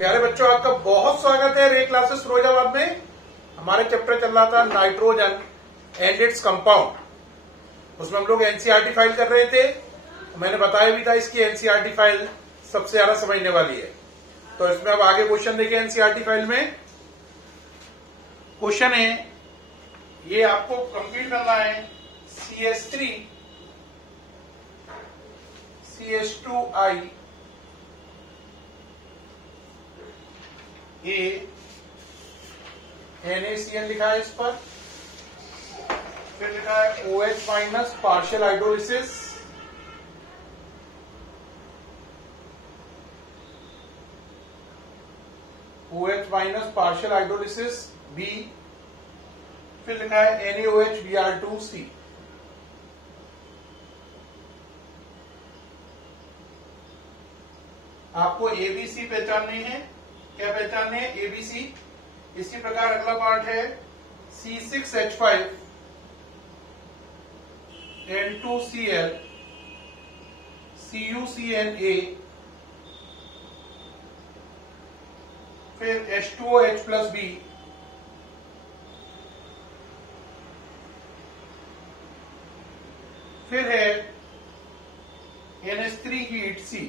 प्यारे बच्चों, आपका बहुत स्वागत है रे क्लासेस फिरोजाबाद में। हमारे चैप्टर चल रहा था नाइट्रोजन एंड इट्स कंपाउंड। उसमें हम लोग एनसीईआरटी फाइल कर रहे थे। मैंने बताया भी था इसकी एनसीईआरटी फाइल सबसे ज्यादा समझने वाली है। तो इसमें अब आगे क्वेश्चन देखें। एनसीईआरटी फाइल में क्वेश्चन है, ये आपको कंप्लीट करना है CH3 CH2I NaCN लिखा है इस पर, फिर लिखा है OH minus partial hydrolysis, OH minus partial hydrolysis B, फिर लिखा है NaOH Br2C। आपको ABC पहचाननी है। क्या पहचानने है? ABC। इसी प्रकार अगला पार्ट है C6H5 N2Cl CuCnA, फिर H2OH प्लस B, फिर है NH3 हीट C।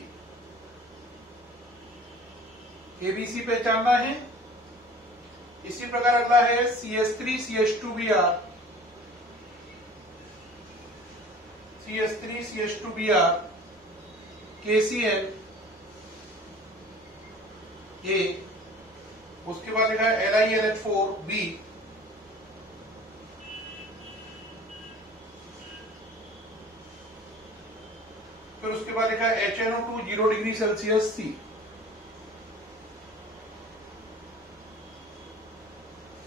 ABC पहचानना है। इसी प्रकार अगला है CH3 CH2Br CH3 CH2Br KCl A, उसके बाद लिखा है LiNH4B, फिर उसके बाद लिखा है HNO2 0 डिग्री सेल्सियस C।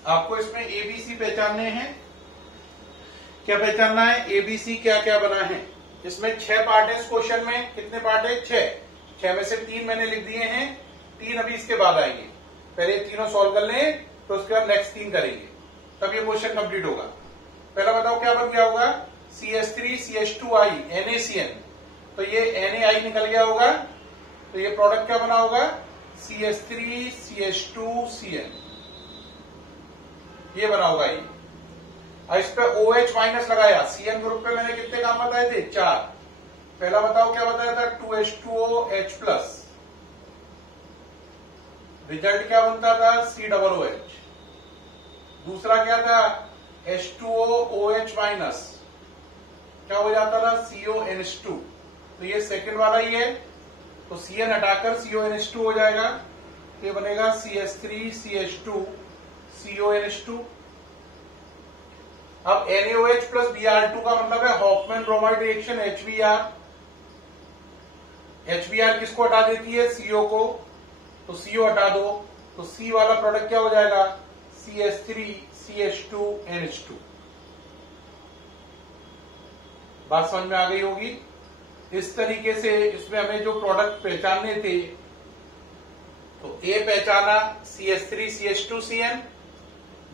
आपको इसमें ABC पहचानने हैं। क्या पहचानना है? ABC क्या क्या बना है। इसमें 6 पार्ट है इस क्वेश्चन में। कितने पार्ट है? 6 में से 3 मैंने लिख दिए हैं, 3 अभी इसके बाद आएंगे। पहले तीनों सॉल्व कर लें, तो उसके बाद नेक्स्ट 3 करेंगे, तब ये क्वेश्चन कंप्लीट होगा। पहला बताओ क्या बन गया होगा? CH3 CH2I NaCN, तो ये NaI निकल गया होगा। तो ये प्रोडक्ट क्या बना होगा? CH3 CH2CN, ये बना होगा ये। और इस पे OH माइनस लगाया। CN ग्रुप पे मैंने कितने काम बताए थे? 4। पहला बताओ क्या बताया था? 2H2OH plus. रिजल्ट क्या बनता था? COOH। दूसरा क्या था? H2OOH माइनस, क्या हो जाता था? CONH2। तो ये सेकंड वाला ही है, तो CN हटाकर CONH2 हो जाएगा। ये बनेगा CH3 CH2 CONH2। अब NaOH प्लस Br2 का मतलब है Hoffmann bromide reaction HBr। HBr किसको हटा देती है? CO को, तो CO हटा दो, तो C वाला प्रोडक्ट क्या हो जाएगा? CH3 CH2 NH2। बात समझ में आ गई होगी। इस तरीके से इसमें हमें जो प्रोडक्ट पहचानने थे, तो A पहचाना CH3 CH2CN,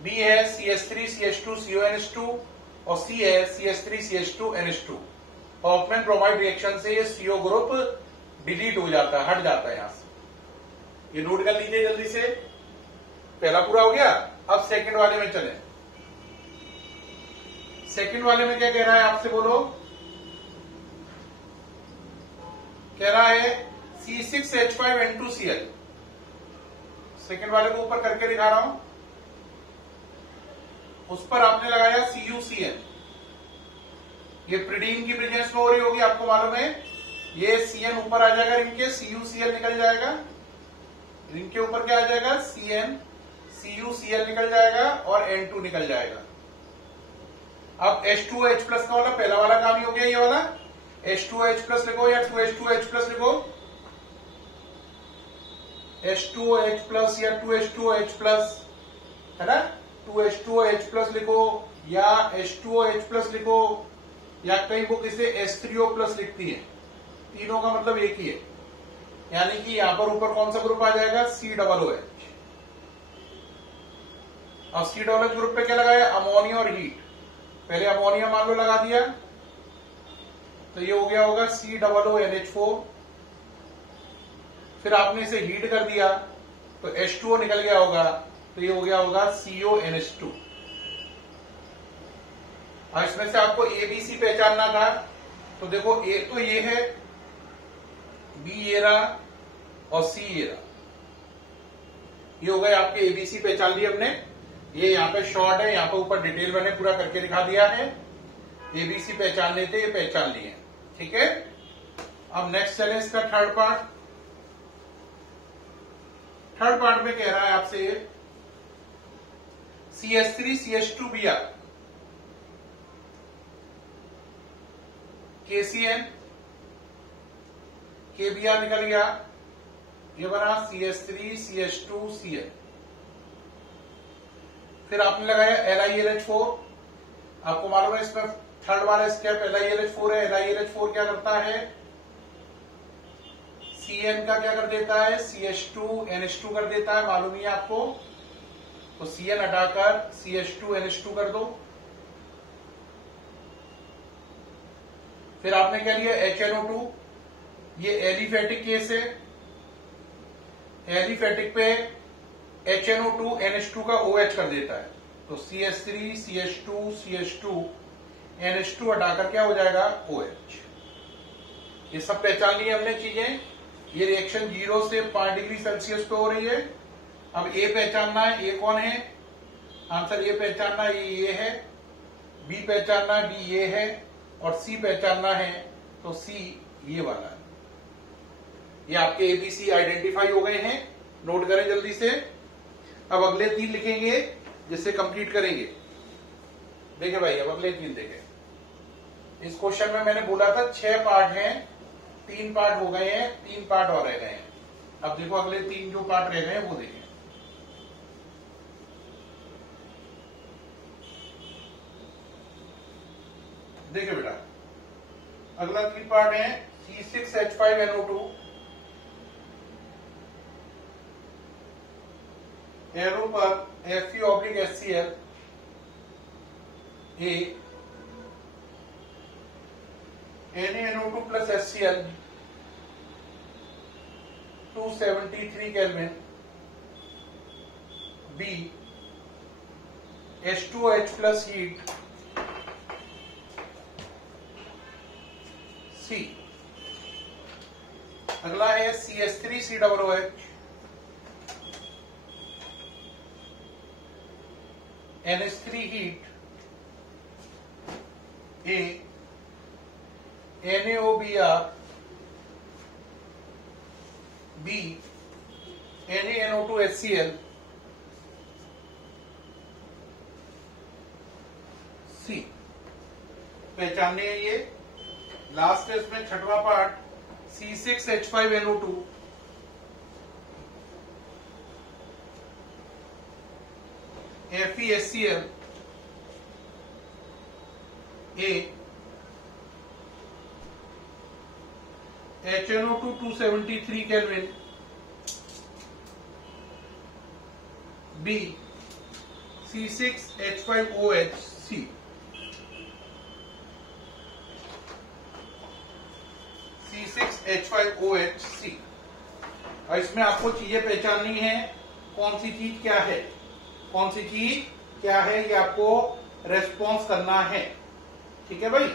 B है CH3 CH2 CONH2 और C है CH3 CH2 NH2। Hoffmann bromide reaction से ये CO ग्रुप डिलीट हो जाता है, हट जाता है यहां से। ये नोट कर लीजिए जल्दी से। पहला पूरा हो गया। अब सेकंड वाले में चलें। सेकंड वाले में क्या कह रहा है आपसे, बोलो। कह रहा है C6H5 N2Cl। सेकंड वाले को ऊपर करके दिखा रहा हूं। उस पर आपने लगाया CuCN। ये प्रीडीन की प्रेजेंस में हो रही होगी, आपको मालूम है। ये CN ऊपर आ जाएगा, रिंग के CuCl निकल जाएगा। रिंग के ऊपर क्या आ जाएगा? CN CuCl निकल जाएगा और N2 निकल जाएगा। अब H2OH प्लस का वाला पहला वाला काम ही हो गया। ये वाला H2OH प्लस लिखो या 2H2OH प्लस लिखो। H2OH प्लस या 2H2OH प्लस, है ना। 2H2OH प्लस लिखो या H2OH प्लस लिखो, या कई बुक इसे H3O प्लस लिखती है। तीनों का मतलब एक ही है। यानी कि यहां पर ऊपर कौन सा ग्रुप आ जाएगा? COOH। अब COOH ग्रुप पे क्या लगाया? अमोनिया और हीट। पहले अमोनिया मान लो लगा दिया, तो ये हो गया होगा COONH4। फिर आपने इसे हीट कर दिया तो H2O निकल गया होगा, तो ये हो गया होगा CONH2। और इसमें से आपको ABC पहचानना था, तो देखो A तो ये है, B ये रहा और C ये रहा। ये हो गए आपके ABC पहचान लिए हमने। ये यहाँ पे शॉर्ट है, यहाँ पे ऊपर डिटेल मैंने पूरा करके दिखा दिया है। ABC पहचान लेते, ये पहचान लिए, ठीक है। अब नेक्स्ट चले इसका थर्ड पार्ट। थर्ड पार्ट में कह रहा है आपसे CH3CH2Br KCN KBr निकल गया, ये बना CH3CH2Cl। फिर आपने लगाया LiLH4। आपको मालूम है इसमें थर्ड वाला स्टेप LiLH4 है। LiLH4 क्या करता है, Cn का क्या कर देता है, CH2NH2 कर देता है, मालूम ही है आपको। तो Cn हटाकर CH2NH2 कर दो। फिर आपने क्या लिया HNO2, ये एलिफेटिक केस है। एलिफेटिक पे HNO2 NH2 का OH कर देता है, तो CH3 CH2 CH2 NH2 हटाकर क्या हो जाएगा, OH। ये सब पहचान लिए हमने चीजें। ये रिएक्शन 0 से 5 डिग्री सेल्सियस पे हो रही है। अब ए पहचानना है, ए कौन है, आंसर ए पहचानना है, ये है। बी पहचानना है, बी ये है। और सी पहचानना है, तो सी ये वाला है। ये आपके एबीसी आइडेंटिफाई हो गए हैं, नोट करें जल्दी से। अब अगले 3 लिखेंगे जिससे कंप्लीट करेंगे। देखे भाई, अब अगले 3 देखें। इस क्वेश्चन में मैंने बोला था 6 पार्ट हैं, 3 पार्ट हो गए हैं, 3 पार्ट और रह गए हैं। अब देखो अगले 3 जो पार्ट रह गए हैं वो देखें। देखिए बेटा, अगला 3 पार्ट है C6H5NO2, एरो पर Fe/HCl, A NaNO2 plus HCl 273 kelvin, B H2OH plus heat, C। अगला है CH3COOH, NH3 heat, A NaOBr, B NaNO2HCl, C। पहचानने हैं ये। लास्ट है इसमें छठवां part C6H5NO2, FeHCl, A HNO2 273 kelvin, B C6H5OH, C। C6H5OH, और इसमें आपको चीजें पहचाननी है, कौन सी चीज क्या है, कौन सी चीज क्या है, ये आपको रेस्पॉन्स करना है। ठीक है भाई,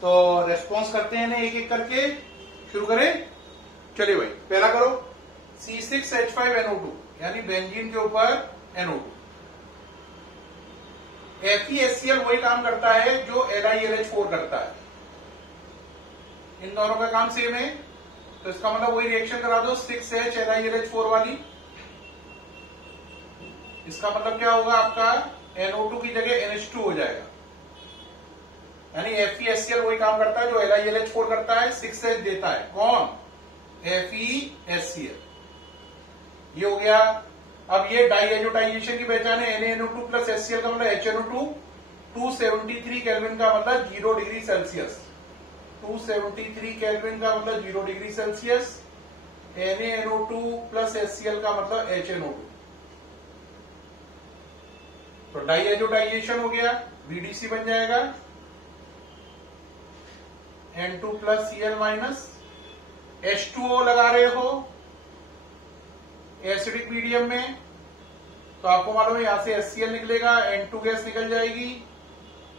तो रेस्पॉन्स करते हैं ना एक एक करके, शुरू करें। चलिए भाई, पहला करो C6H5NO2 यानी बेंजीन के ऊपर NO2। FeHCl वही काम करता है जो LiLH4 करता है, इन दोनों का काम सेम है, तो इसका मतलब वही रिएक्शन करा दो 6H LiLH4 वाली। इसका मतलब क्या होगा, आपका NO2 की जगह NH2 हो जाएगा, यानी FeHCl वही काम करता है जो LiLH4 करता है, 6H देता है। कौन, FeHCl। ये हो गया। अब ये डाइएजोटाइजेशन की पहचान है, NaNO2 प्लस HCl का मतलब HNO2 273 केल्विन का मतलब 0 डिग्री सेल्सियस, 273 केल्विन का मतलब 0 degree Celsius, NaNO2 plus HCl का मतलब HNO2। तो डाइएजोटाइजेशन हो गया, BDC बन जाएगा N2 plus Cl minus, H2O लगा रहे हो, एसिडिक मीडियम में तो आपको मालूम है यहां से HCl निकलेगा, N2 गैस निकल जाएगी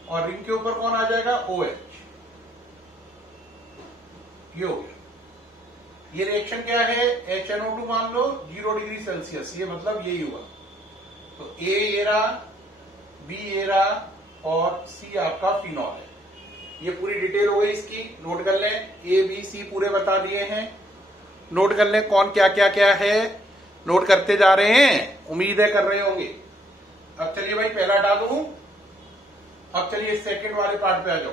और रिंग के ऊपर कौन आ जाएगा, OH। ये हो गया। ये रिएक्शन क्या है, HNO2 मान लो 0 डिग्री सेल्सियस, ये मतलब यही हुआ। तो A ये रहा, B ये रहा और C आपका फिनॉल है। ये पूरी डिटेल हो गई इसकी, नोट कर लें। A B C पूरे बता दिए हैं, नोट कर लें कौन क्या क्या क्या है, नोट करते जा रहे हैं, उम्मीद है कर रहे होंगे। अब चलिए भाई पहला हटा दूं, अब चलिए सेकंड वाले पार्ट पे आ जाओ।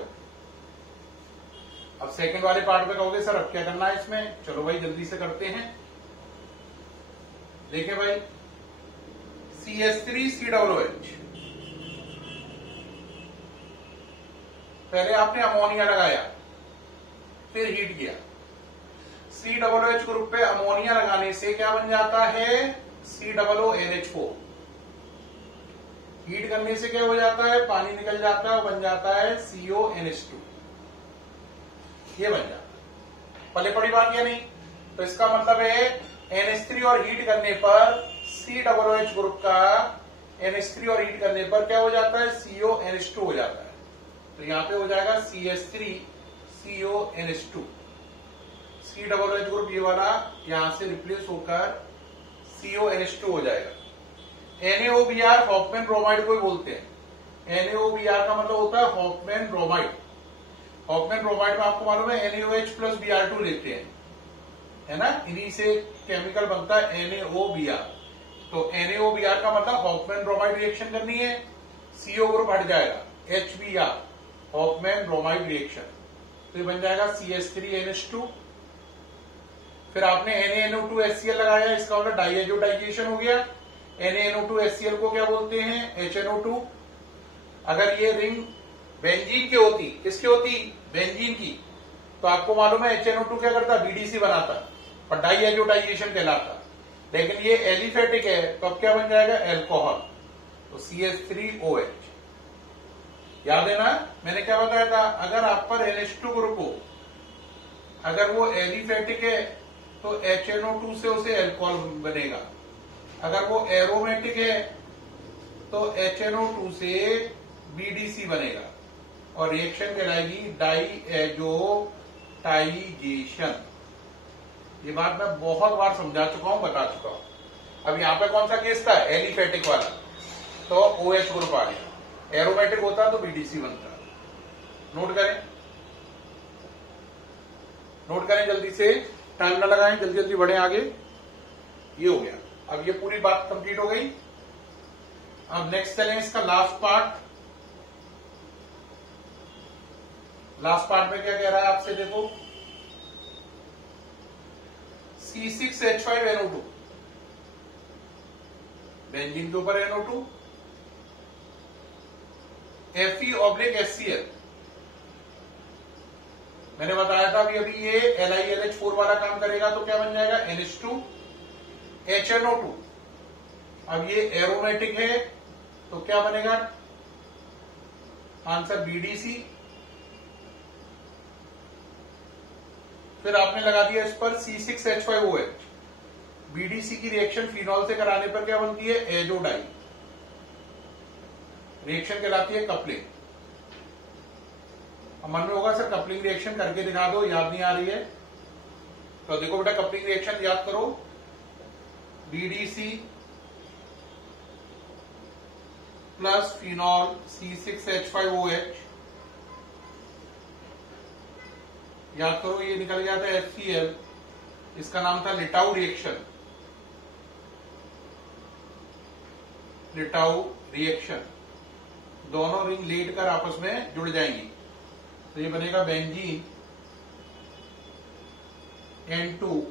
अब सेकंड वाले पार्ट पे कहोगे सर अब क्या करना है इसमें, चलो भाई जल्दी से करते हैं। देखिए भाई CH3COOH, पहले आपने अमोनिया लगाया फिर हीट किया। COOH ग्रुप पे अमोनिया लगाने से क्या बन जाता है, COONH4। हीट करने से क्या हो जाता है, पानी निकल जाता है और बन जाता है CONH2। ये बन जाता है, पहले पड़ी बात या नहीं। तो इसका मतलब है NH3 और हीट करने पर COOH ग्रुप का NH3 और हीट करने पर क्या हो जाता है, CONH2 हो जाता है। तो यहां पे हो जाएगा CH3CONH2। COOH ग्रुप ये वाला यहां से रिप्लेस होकर CONH2 हो जाएगा। NaOBr हॉफमैन ब्रोमाइड को ही बोलते हैं। NaOBr का मतलब होता है हॉफमैन ब्रोमाइड। हॉफमैन ब्रोमाइड में आपको मालूम है NaOH प्लस Br2 लेते हैं, है ना, इन्हीं से केमिकल बनता है NaOBr। तो NaOBr का मतलब हॉफमैन ब्रोमाइड रिएक्शन करनी है, CO ग्रुप हट जाएगा, HBr हॉफमैन ब्रोमाइड रिएक्शन, तो ये बन जाएगा CH3NH2। फिर आपने NaNO2HCl लगाया, इसका मतलब डाइएजोडाइजेशन हो गया। NaNO2HCl को क्या बोलते हैं, HNO2। अगर ये रिंग बेंजीन की होती, किसकी होती, बेंजीन की, तो आपको मालूम है HNO2 क्या करता, BDC बनाता और डाइएजोडाइजेशन कहलाता। लेकिन ये एलिफेटिक है तो अब क्या बन जाएगा, एल्कोहल, तो CH3OH। याद है ना मैंने क्या बताया था, अगर आप पर NH2 ग्रुप हो, अगर वो एलिफेटिक है तो HNO2 से उसे एल्कोहल बनेगा। अगर वो एरोमेटिक है तो HNO2 से BDC बनेगा और रिएक्शन कहलाएगी डाइएजोटाइजेशन। ये बात मैं बहुत बार समझा चुका हूं, बता चुका हूं। अब यहां पे कौन सा केस था, एलिफेटिक वाला, तो OH ग्रुप आ गया। एरोमेटिक होता तो BDC बनता। नोट करें, नोट करें जल्दी से, टाइम ना लगाएं, जल्दी जल्दी बढ़े आगे। ये हो गया, अब ये पूरी बात कंप्लीट हो गई। अब नेक्स्ट चलें इसका लास्ट पार्ट। लास्ट पार्ट में क्या कह रहा है आपसे, देखो C6H5NO2, बेंजीन के ऊपर NO2, Fe/HCl। मैंने बताया था अभी ये LiLH4 वाला काम करेगा तो क्या बन जाएगा, NH2 HNO2। अब ये एरोमेटिक है तो क्या बनेगा, आंसर BDC। फिर आपने लगा दिया इस पर C6H5OH। BDC की रिएक्शन फिनॉल से कराने पर क्या बनती है, एजोडाई। रिएक्शन कहलाती है कपलिंग। अब मन में होगा सर कपलिंग रिएक्शन करके दिखा दो, याद नहीं आ रही है, तो देखो बेटा कपलिंग रिएक्शन याद करो, BDC प्लस फिनॉल C6H5OH, याद करो ये निकल गया था HCl, इसका नाम था लिटाउ रिएक्शन। लिटाउ रिएक्शन, दोनों रिंग लेट कर आपस में जुड़ जाएंगी तो ये बनेगा बेंजीन N2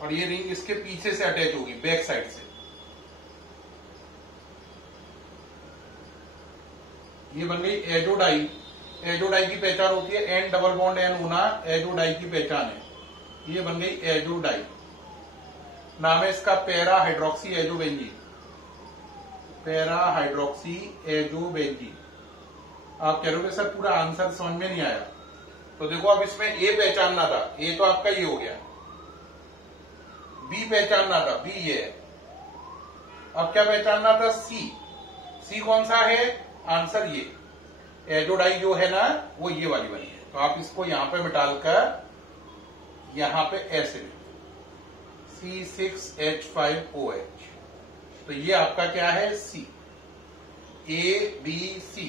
और ये रिंग इसके पीछे से अटैच होगी, बैक साइड से। ये बन गई एजोडाई। एजोडाई की पहचान होती है N डबल बॉन्ड N होना, एजोडाई की पहचान है। ये बन गई एजोडाई। नाम है इसका para hydroxy azobenzene. Para hydroxy azobenzene. आप कह रहे हो सर पूरा आंसर समझ में नहीं आया, तो देखो अब इसमें ए पहचानना था, ए तो आपका ये हो गया, बी पहचानना था, बी ये है। अब क्या पहचानना था, सी। सी कौन सा है, आंसर ये एजोडाई जो है ना वो ये वाली बनी है। तो आप इसको यहां पे डालकर यहां पे ऐसे लिखो C6H5OH। तो ये आपका क्या है, सी। ABC।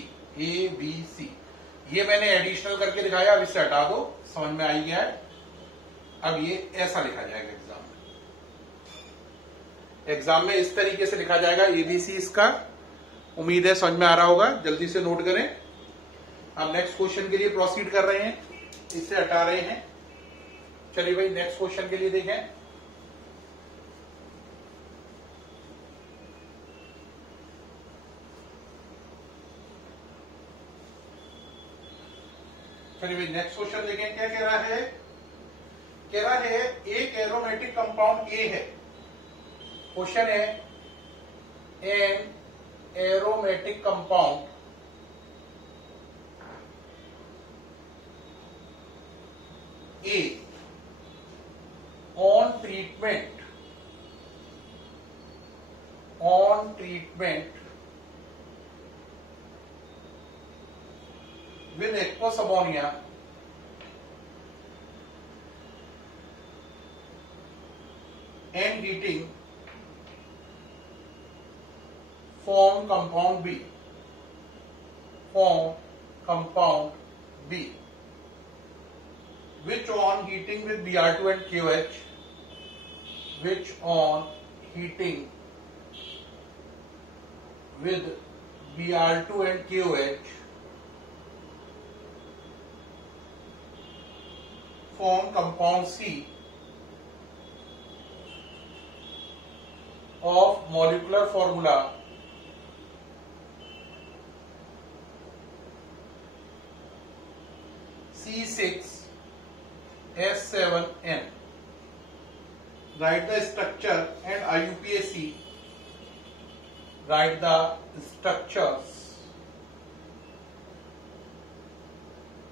ये मैंने एडिशनल करके दिखाया, अब इसे हटा दो, समझ में आई गया है। अब ये ऐसा लिखा जाएगा एग्जाम में इस तरीके से लिखा जाएगा ABC इसका। उम्मीद है समझ में आ रहा होगा, जल्दी से नोट करें। अब नेक्स्ट क्वेश्चन के लिए प्रोसीड कर रहे हैं, इसे हटा रहे हैं। चलिए भाई नेक्स्ट क्वेश्चन के लिए देखें। चलिए भाई नेक्स्ट क्वेश्चन देखें, क्या कह रहा है। कह रहा है एक एरोमेटिक कंपाउंड ए है। क्वेश्चन है an aromatic compound A on treatment with aqueous ammonia and heating form compound B, which on heating with Br2 and KOH, form compound C of molecular formula C6H7N. Write the structure and IUPAC. Write the structures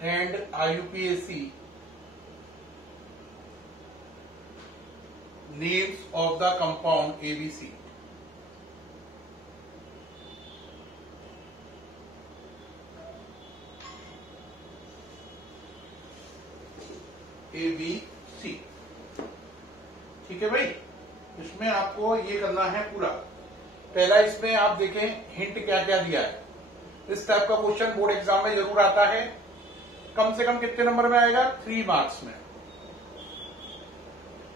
and IUPAC names of the compound ABC. ABC, ठीक है भाई। इसमें आपको ये करना है पूरा। पहला इसमें आप देखें हिंट क्या क्या दिया है। इस टाइप का क्वेश्चन बोर्ड एग्जाम में जरूर आता है। कम से कम कितने नंबर में आएगा, 3 मार्क्स में।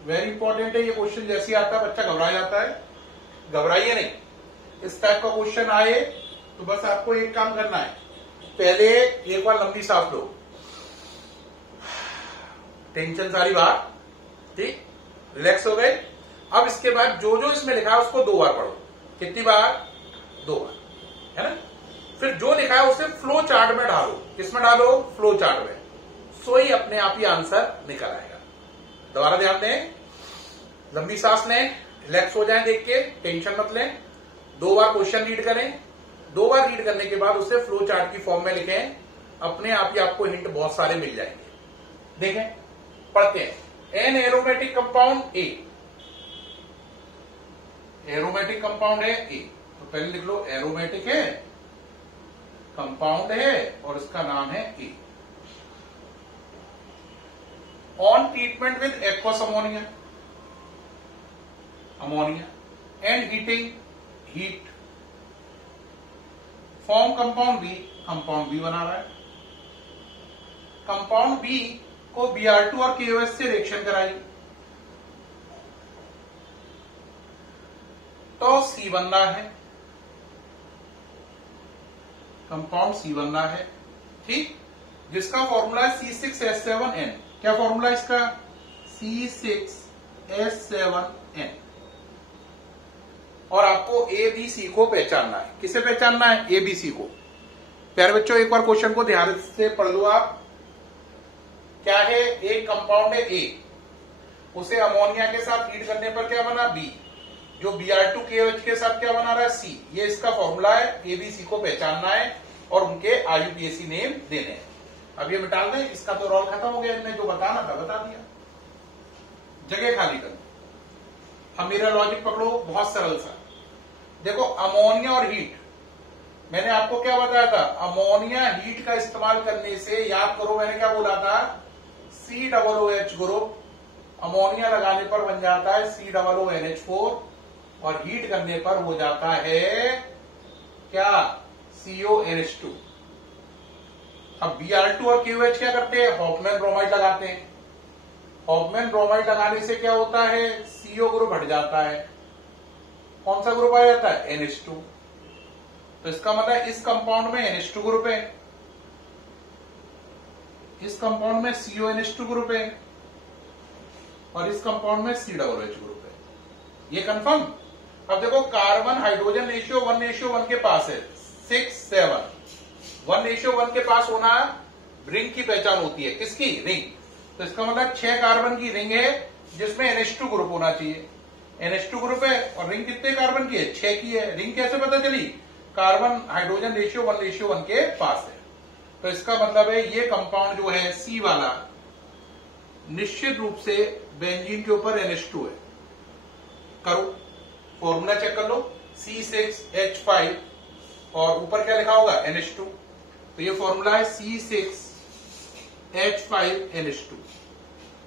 वेरी इंपॉर्टेंट है ये क्वेश्चन। जैसे ही आता है बच्चा घबरा जाता है, घबराइए नहीं। इस टाइप का क्वेश्चन आए तो बस आपको एक काम करना है, पहले एक बार लंबी सांस लो, टेंशन सारी बात, ठीक, रिलैक्स हो गए। अब इसके बाद जो जो इसमें लिखा है उसको 2 बार पढ़ो। कितनी बार, 2 बार, है ना। फिर जो लिखा है उसे फ्लो चार्ट में डालो। किसमें डालो, फ्लो चार्ट में। सो ही अपने आप ही आंसर निकल आएगा। दोबारा ध्यान दें, लंबी सांस लें, रिलैक्स हो जाएं देख के, टेंशन मत लें। 2 बार क्वेश्चन रीड करें। 2 बार रीड करने के बाद उसे फ्लो चार्ट की फॉर्म में लिखें। अपने आप ही आपको हिंट बहुत सारे मिल जाएंगे। देखें, पढ़ते हैं। An aromatic compound A, aromatic compound है ए, तो पहले लिख लो एरोमेटिक है, कंपाउंड है और इसका नाम है A. On treatment with aqueous ammonia and heating, heat, form compound B, compound B बना रहा है। कंपाउंड बी को Br2 और KOH से रिएक्शन कराई तो C बनना है, कंपाउंड C बनना है, ठीक, जिसका फॉर्मूला है C6H7N। क्या फॉर्मूला है इसका, C6H7N। और आपको ABC को पहचानना है। किसे पहचानना है, ABC को। प्यारे बच्चों एक बार क्वेश्चन को ध्यान से पढ़ लो आप। क्या है, एक कंपाउंड है ए, उसे अमोनिया के साथ हीट करने पर क्या बना, बी, जो Br2 KOH के साथ क्या बना रहा है, सी। ये इसका फॉर्मूला है। ABC को पहचानना है और उनके IUPAC नेम देने हैं। अब ये मिटा दें, इसका तो रोल खत्म हो गया। इनने जो बताना था बता दिया, जगह खाली कर। अब मेरा लॉजिक पकड़ो, बहुत सरल सा। देखो अमोनिया और हीट, मैंने आपको क्या बताया था, अमोनिया हीट का इस्तेमाल करने से, याद करो मैंने क्या बोला था, COOH ग्रुप अमोनिया लगाने पर बन जाता है COONH4 और हीट करने पर हो जाता है क्या, CONH2। अब Br2 और KOH क्या करते हैं, हॉफमैन ब्रोमाइड लगाते हैं। हॉफमैन ब्रोमाइड लगाने से क्या होता है, CO ग्रुप हट जाता है, कौन सा ग्रुप आ जाता है, NH2। तो इसका मतलब इस कंपाउंड में NH2 ग्रुप है, इस कंपाउंड में CONH2 ग्रुप है और इस कंपाउंड में COOH ग्रुप है। ये कंफर्म। अब देखो कार्बन हाइड्रोजन रेशियो 1:1 के पास है, 6, 7। 1:1 के पास होना रिंग की पहचान होती है, किसकी, रिंग। तो इसका मतलब 6 कार्बन की रिंग है जिसमें NH2 ग्रुप होना चाहिए। NH2 ग्रुप है और रिंग कितने कार्बन की है, 6 की है। रिंग कैसे पता चली, कार्बन हाइड्रोजन रेशियो 1:1 के पास है। तो इसका मतलब है ये कंपाउंड जो है C वाला निश्चित रूप से बेंजीन के ऊपर NH2 है। करो फॉर्मूला चेक कर लो, C6H5 और ऊपर क्या लिखा होगा, NH2। तो ये फॉर्मूला है C6H5NH2।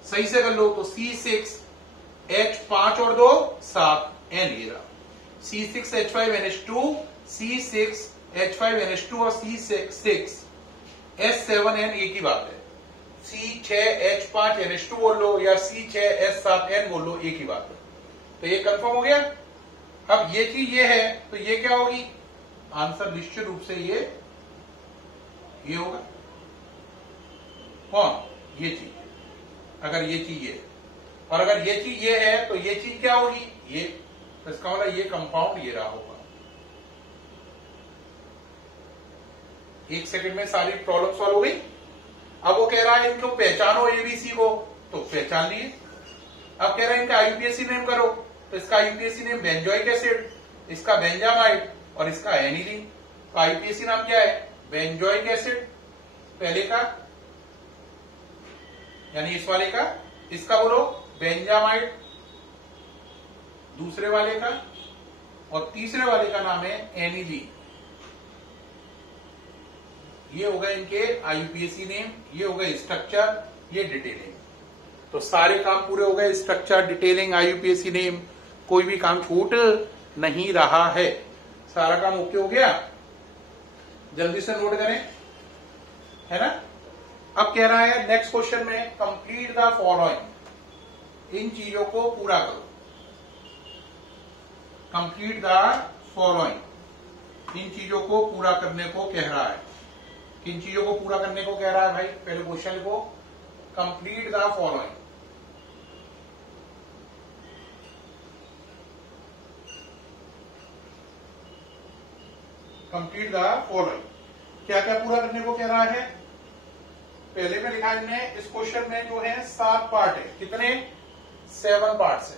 सही से कर लो, तो C6H5 और 2 7 N, ये रहा C6H5NH2, C6H5NH2 और C6H7N एक ही बात है। C6H5NH2 बोल लो या C6H7N बोल लो, एक ही बात है। तो ये कंफर्म हो गया। अब ये चीज ये है तो ये क्या होगी, आंसर निश्चित रूप से ये होगा, कौन, ये चीज। अगर ये चीज ये, और अगर ये चीज ये है तो ये चीज क्या होगी, ये। तो इसका मतलब ये कंपाउंड ये रहा होगा। एक सेकंड में सारी प्रॉब्लम सॉल्व हो गई। अब वो कह रहा है इनको पहचानो एबीसी को, तो पहचान लिए। अब कह रहा है इनका आईयूपीएसी नेम करो, तो इसका आईयूपीएसी नेम बेंजोइक एसिड, इसका बेंजामाइड और इसका एनिलीन। तो आईयूपीएसी नाम क्या है, बेंजोइक एसिड पहले का, यानी इस वाले का, इसका बोलो बेंजामाइड दूसरे वाले का, और तीसरे वाले का नाम है एनिलीन। ये हो गए इनके आईयूपीएसी नेम, ये हो गए स्ट्रक्चर, ये डिटेलिंग। तो सारे काम पूरे हो गए, स्ट्रक्चर, डिटेलिंग, आईयूपीएसी नेम, कोई भी काम छूट नहीं रहा है। सारा काम ओके हो गया, जल्दी से नोट करें, है ना। अब कह रहा है नेक्स्ट क्वेश्चन में कंप्लीट द फॉलोइंग, इन चीजों को पूरा करो। कंप्लीट द फॉलोइंग, इन चीजों को पूरा करने को कह रहा है। किन चीजों को पूरा करने को कह रहा है भाई, पहले क्वेश्चन लिखो, complete the following. Complete the following, क्या क्या पूरा करने को कह रहा है। पहले में लिखा इन्होंने, इस क्वेश्चन में जो है 7 पार्ट है, कितने, 7 पार्ट्स है।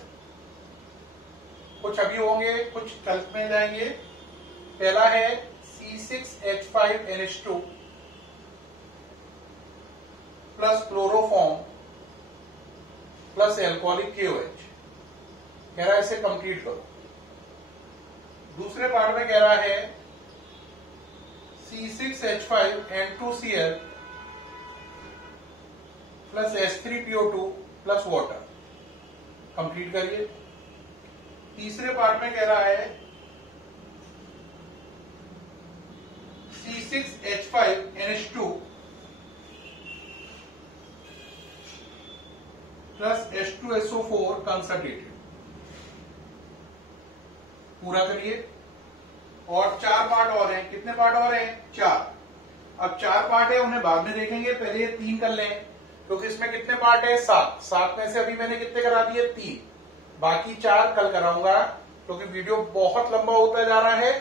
कुछ अभी होंगे, कुछ कल में जाएंगे। पहला है C6H5NH2 plus chloroform plus alcoholic KOH, कह रहा है इसे कंप्लीट करो। दूसरे पार्ट में कह रहा है C6H5N2Cl plus H3PO2 plus water, complete करिए। तीसरे पार्ट में कह रहा है C6H5NH2 प्लस H2SO4 कंसंट्रेटेड, पूरा करिए। और 4 पार्ट और हैं, कितने पार्ट और हैं, 4। अब 4 पार्ट है, उन्हें बाद में देखेंगे, पहले ये 3 कर लें, क्योंकि इसमें कितने पार्ट है, 7। 7 में से अभी मैंने कितने करा दिए, 3। बाकी 4 कल कराऊंगा, क्योंकि वीडियो बहुत लंबा होता जा रहा है,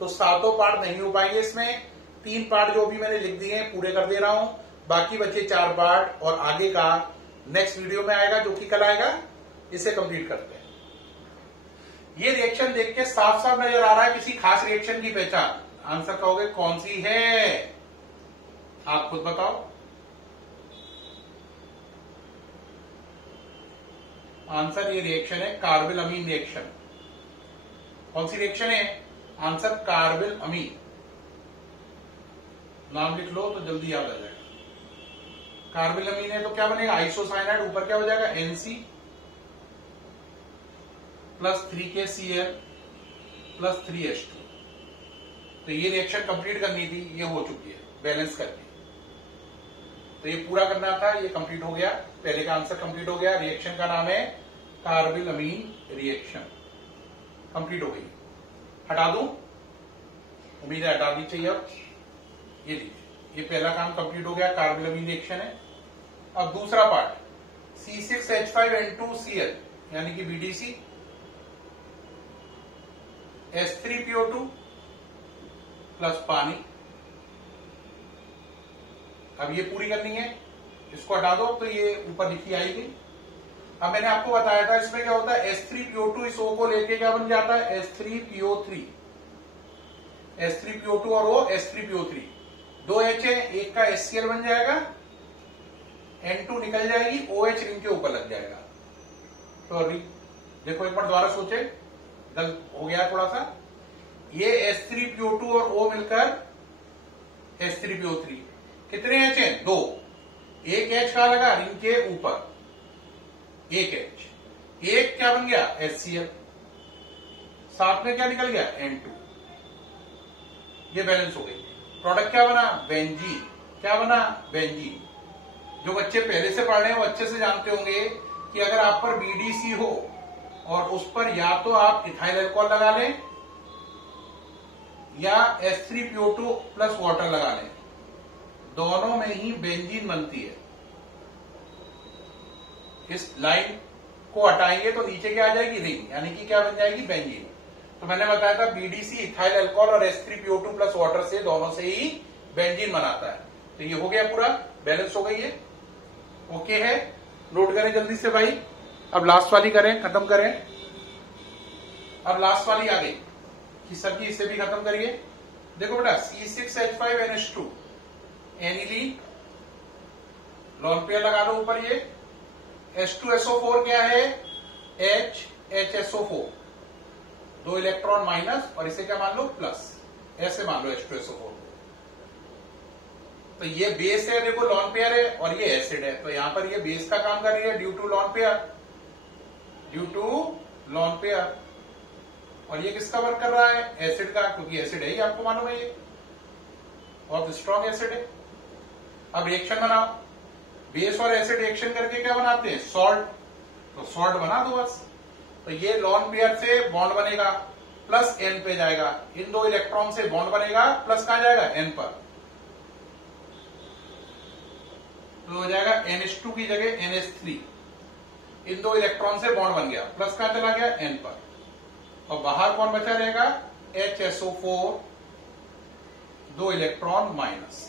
तो 7 पार्ट नहीं हो पाएंगे इसमें। 3 पार्ट जो भी मैंने लिख दिए हैं पूरे कर दे रहा हूं, बाकी बचे 4 पार्ट, और आगे का नेक्स्ट वीडियो में आएगा, जो कि कल आएगा। इसे कंप्लीट करते हैं। ये रिएक्शन देख के साफ साफ नजर आ रहा है किसी खास रिएक्शन की पहचान। आंसर कहोगे कौन सी है, आप खुद बताओ। आंसर ये रिएक्शन है कार्बिल अमीन रिएक्शन। कौन सी रिएक्शन है? आंसर कार्बिल अमीन। नाम लिख लो तो जल्दी याद आ जाएगा। कार्बिल अमीन है तो क्या बनेगा? आइसोसाइनाइड, ऊपर क्या हो जाएगा? NC plus 3KCl plus 3H2। तो ये रिएक्शन कंप्लीट करनी थी, ये हो चुकी है, बैलेंस करनी। तो ये पूरा करना था, ये कंप्लीट हो गया। पहले का आंसर कंप्लीट हो गया। रिएक्शन का नाम है कार्बिल अमीन रिएक्शन। कंप्लीट हो गई। हटा दूं? उम्मीद है हटा दी चाहिए। अब ये लीजिए, ये पहला काम कंप्लीट हो गया, कार्बिल अमीन रिएक्शन है। अब दूसरा पार्ट C6H5N2Cl यानी कि BDC, H3PO2 प्लस पानी। अब ये पूरी करनी है, इसको हटा दो तो ये ऊपर लिखी आएगी। अब मैंने आपको बताया था इसमें क्या होता है, H3PO2 इस O को लेके क्या बन जाता है? H3PO3। H3PO2 और O H3PO3, 2 H है, एक का HCl बन जाएगा, N2 निकल जाएगी, OH रिंग के ऊपर लग जाएगा। तो देखो एक बार दोबारा सोचे, गलत हो गया थोड़ा सा। ये H3PO2 और O मिलकर H3PO3, कितने H हैं? 2। एक H कहां लगा? रिंग के ऊपर, एक H। एक क्या बन गया? HCl। साथ में क्या निकल गया? N2। ये बैलेंस हो गई। प्रोडक्ट क्या बना? बेंजीन। क्या बना? बेंजीन। जो बच्चे पहले से पढ़ रहे हैं वो अच्छे से जानते होंगे कि अगर आप पर BDC हो और उस पर या तो आप इथाइल अल्कोहल लगा लें या H3PO2 प्लस वाटर लगा लें, दोनों में ही बेंजीन बनती है। इस लाइन को हटाएंगे तो नीचे क्या आ जाएगी? रिंग, यानी कि क्या बन जाएगी? बेंजीन। तो मैंने बताया था BDC इथाइल अल्कोहल और H3PO2 प्लस वाटर से, दोनों से ही बेंजीन बनाता है। तो ये हो गया, पूरा बैलेंस हो गई है। ओके है, नोट करें जल्दी से भाई। अब लास्ट वाली करें, खत्म करें। अब लास्ट वाली आ गई कि सर की, इसे भी खत्म करिए। देखो बेटा, C6H5NH2 एनिलीन, लॉन पेयर लगा लो ऊपर। ये H2SO4 क्या है? HHSO4, 2 इलेक्ट्रॉन माइनस, और इसे क्या मान लो? प्लस। ऐसे मान लो H2SO4। तो ये बेस है, देखो लॉन पेयर है, और ये एसिड है। तो यहां पर ये बेस का काम कर रही है due to lone pair, due to lone pair. और ये किसका वर्क कर रहा है? एसिड का, क्योंकि एसिड है ही, आपको मालूम है ये बहुत स्ट्रॉन्ग एसिड है। अब रिएक्शन बनाओ। बेस और एसिड रिएक्शन करके क्या बनाते हैं? सॉल्ट। तो सॉल्ट बना दो बस। तो ये लॉन पेयर से बॉन्ड बनेगा, प्लस N पे जाएगा। इन 2 इलेक्ट्रॉन से बॉन्ड बनेगा, प्लस कहां जाएगा? N पर। तो हो जाएगा NH2 की जगह NH3। इन 2 इलेक्ट्रॉन से बॉन्ड बन गया, प्लस कहां चला गया? N पर। और बाहर कौन बचा रहेगा? HSO4, 2 electron minus.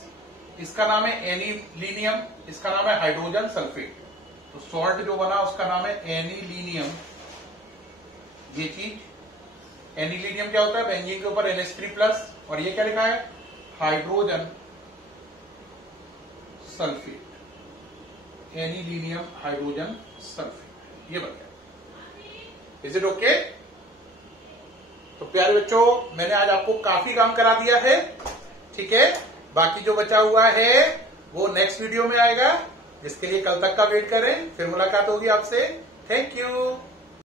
इसका नाम है एनिलीनियम, इसका नाम है हाइड्रोजन सल्फेट। तो सॉल्ट जो बना उसका नाम है एनिलीनियम। ये चीज एनिलीनियम क्या होता है? बेंजीन के ऊपर NH3 प्लस, और ये क्या लिखा है? Hydrogen sulphate. Anilinium hydrogen sulphate, ये बन गया। Is it okay? तो प्यारे बच्चों, मैंने आज आपको काफी काम करा दिया है, ठीक है। बाकी जो बचा हुआ है वो नेक्स्ट वीडियो में आएगा, जिसके लिए कल तक का वेट करें। फिर मुलाकात होगी आपसे। Thank you.